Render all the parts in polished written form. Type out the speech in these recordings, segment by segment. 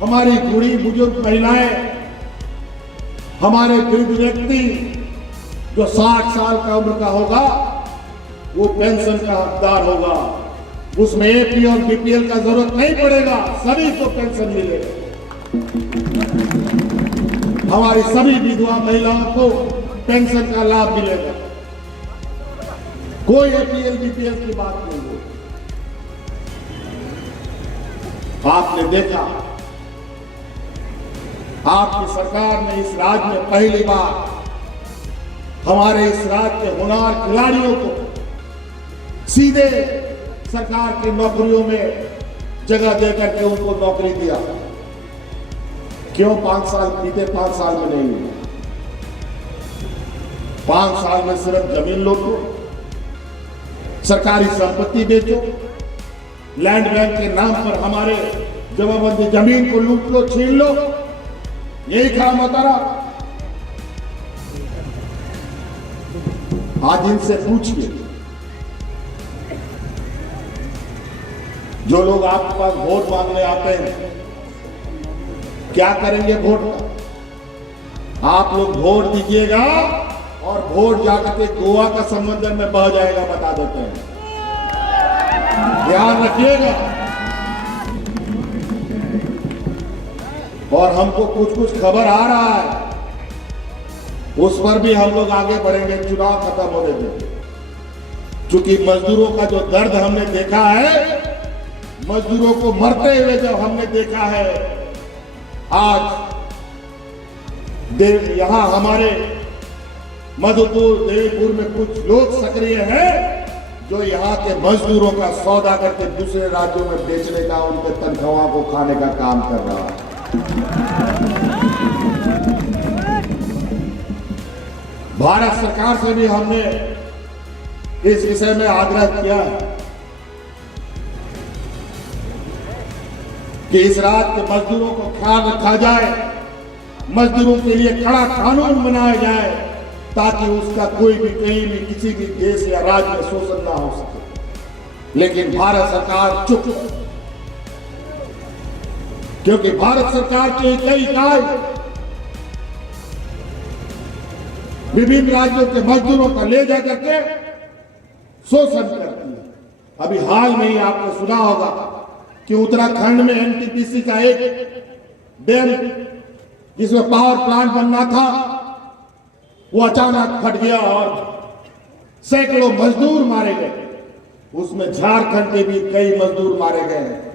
हमारी बूढ़ी बुजुर्ग महिलाएं, हमारे वृद्ध व्यक्ति जो 60 साल का उम्र का होगा वो पेंशन का हकदार होगा। उसमें एपी और बीपीएल का जरूरत नहीं पड़ेगा, सभी को पेंशन मिलेगा। हमारी सभी विधवा महिलाओं को पेंशन का लाभ मिलेगा। कोई एपीएल बीपीएल की बात नहीं होगी। आपने देखा, आपकी सरकार ने इस राज्य में पहली बार हमारे इस राज्य के होनहार खिलाड़ियों को सीधे सरकार की नौकरियों में जगह देकर के उनको नौकरी दिया। क्यों 5 साल बीते, 5 साल में नहीं हुआ? 5 साल में सिर्फ जमीन लूटो, सरकारी संपत्ति बेचो, लैंड बैंक के नाम पर हमारे जमाबंदी जमीन को लूट लो, छीन लो, यही काम होता रहा। आज इनसे पूछिए, जो लोग आपके पास वोट मांगने आते हैं, क्या करेंगे वोट का? आप लोग वोट दीजिएगा और वोट जाकर के गोवा का समंदर में बह जाएगा, बता देते हैं, ध्यान रखिएगा। और हमको कुछ कुछ खबर आ रहा है, उस पर भी हम लोग आगे बढ़ेंगे चुनाव खत्म होने देंगे। क्योंकि मजदूरों का जो दर्द हमने देखा है, मजदूरों को मरते हुए जब हमने देखा है, आज यहां हमारे मधुपुर देवीपुर में कुछ लोग सक्रिय हैं जो यहाँ के मजदूरों का सौदा करके दूसरे राज्यों में बेचने का, उनके तनख्वाह को खाने का काम कर रहा है। भारत सरकार से भी हमने इस विषय में आग्रह किया है कि इस राज्य के मजदूरों को ख्याल रखा जाए, मजदूरों के लिए कड़ा कानून बनाया जाए ताकि उसका कोई भी कहीं भी किसी भी देश या राज्य में शोषण ना हो सके। लेकिन भारत सरकार चुप है, क्योंकि भारत सरकार की कई इकाई विभिन्न राज्यों के मजदूरों का ले जाकर के शोषण करती है। अभी हाल में ही आपने सुना होगा कि उत्तराखंड में एनटीपीसी का एक डैम जिसमें पावर प्लांट बनना था, वो अचानक फट गया और सैकड़ों मजदूर मारे गए। उसमें झारखंड के भी कई मजदूर मारे गए हैं।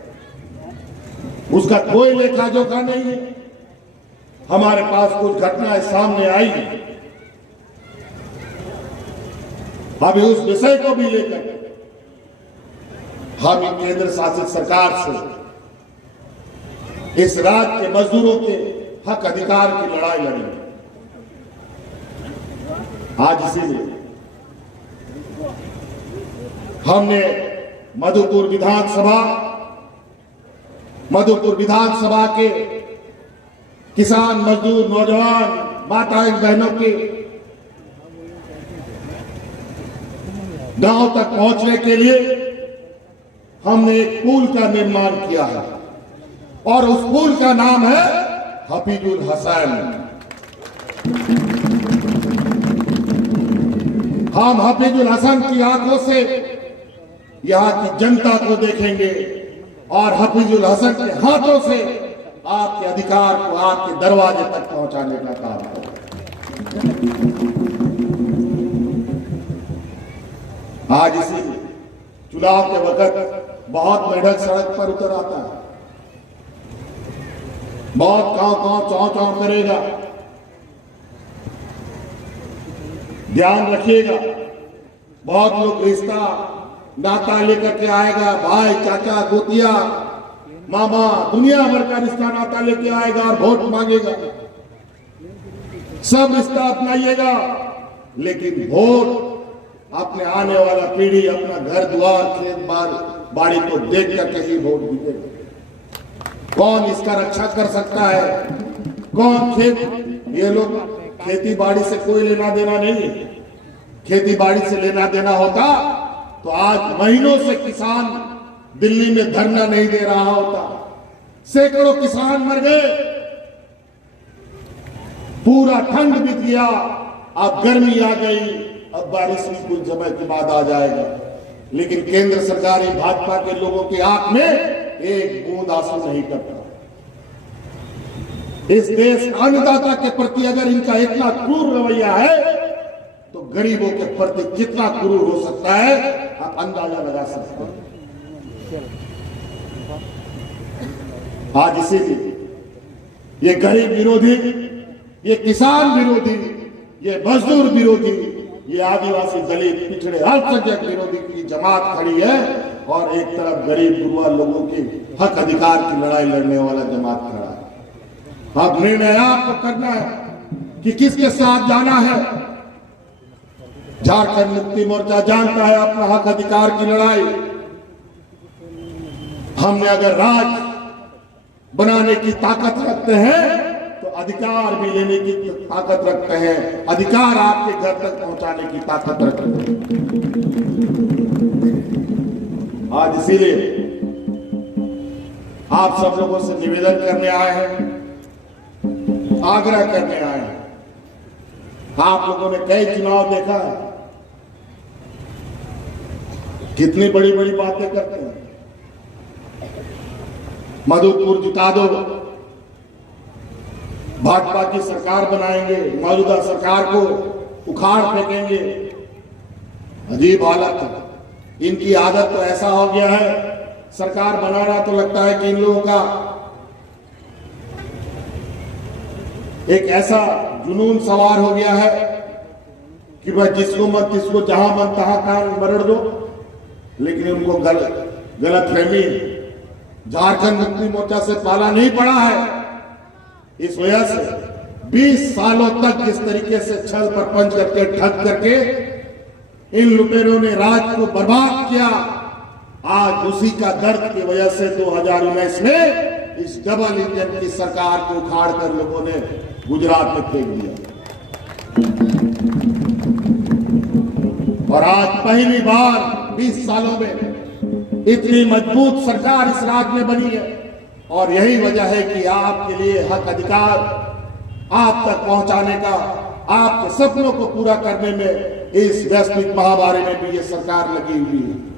उसका कोई लेखा जोखा नहीं है। हमारे पास कुछ घटनाएं सामने आई, अभी उस विषय को भी लेकर हम केंद्र शासित सरकार से इस राज्य के मजदूरों के हक अधिकार की लड़ाई लड़ेंगे। आज इसीलिए हमने मधुपुर विधानसभा के किसान, मजदूर, नौजवान, माताएं, बहनों के गांव तक पहुंचने के लिए हमने एक पुल का निर्माण किया है और उस पुल का नाम है हफीजुल हसन। हम हफीजुल हसन की आंखों से यहां की जनता को देखेंगे और हफीजुल हसन के हाथों से आपके अधिकार को आपके दरवाजे तक पहुंचाने का काम करेंगे। आज इसी चुनाव के वक्त बहुत मेढक सड़क पर उतर आता है, बहुत कांव चाव करेगा। ध्यान रखिएगा, बहुत लोग रिश्ता नाता लेकर के आएगा, भाई, चाचा, गोतिया, मामा, दुनिया भर का रिश्ता नाता लेके आएगा और वोट मांगेगा। सब रिश्ता अपनाइएगा, लेकिन वोट अपने आने वाला पीढ़ी, अपना घर द्वार, खेत बाड़ी को देख करके ही वोट दीजिएगा। कौन इसका रक्षा कर सकता है, कौन ये लोग खेती बाड़ी से कोई लेना देना नहीं है। खेती बाड़ी से लेना देना होता तो आज महीनों से किसान दिल्ली में धरना नहीं दे रहा होता, सैकड़ों किसान मर गए, पूरा ठंड बीत गया, अब गर्मी आ गई, अब बारिश भी कुछ समय के बाद आ जाएगा। लेकिन केंद्र सरकार भाजपा के लोगों की आंख में एक बूंद आंसू नहीं करता। इस देश अन्नदाता के प्रति अगर इनका इतना क्रूर रवैया है तो गरीबों के प्रति कितना क्रूर हो सकता है, आप अंदाजा लगा सकते हैं। आज इसीलिए ये गरीब विरोधी, ये किसान विरोधी, ये मजदूर विरोधी, ये आदिवासी दलित पिछड़े अल्पसंख्यक विरोधी की जमात खड़ी है और एक तरफ गरीब गुरुआ लोगों के हक अधिकार की लड़ाई लड़ने वाला जमात खड़ा है। अब निर्णय आपको करना है कि किसके साथ जाना है। झारखंड मुक्ति मोर्चा जानता है अपना हक अधिकार की लड़ाई। हमने अगर राज बनाने की ताकत रखते हैं तो अधिकार भी लेने की ताकत रखते हैं, अधिकार आपके घर तक पहुंचाने की ताकत रखते हैं। आज इसीलिए आप सब लोगों से निवेदन करने आए हैं, आग्रह करने आए हैं। आप लोगों ने कई चुनाव देखा है, कितनी बड़ी बड़ी बातें करते हैं। मधुपुर जिता दो, भाजपा की सरकार बनाएंगे, मौजूदा सरकार को उखाड़ फेंकेंगे। अजीब हालत है। इनकी आदत तो ऐसा हो गया है, सरकार बनाना तो लगता है कि इन लोगों का एक ऐसा जुनून सवार हो गया है कि वह जिसको मत तिसको जहां मन तहां कान मरड़ दो। लेकिन उनको गलत फहमी झारखंड मुक्ति मोर्चा से पाला नहीं पड़ा है। इस वजह से 20 सालों तक जिस तरीके से छल प्रपंच करके ठग करके इन लुटेरों ने राज को बर्बाद किया, आज उसी का दर्द की वजह से 2019 में इस डबल इंजन की सरकार को उखाड़ कर लोगों ने गुजरात में फेंक दिया। और आज पहली बार 20 सालों में इतनी मजबूत सरकार इस राज्य में बनी है। और यही वजह है कि आपके लिए हक अधिकार आप तक पहुंचाने का, आपके सपनों को पूरा करने में इस वैश्विक महामारी में भी ये सरकार लगी हुई है।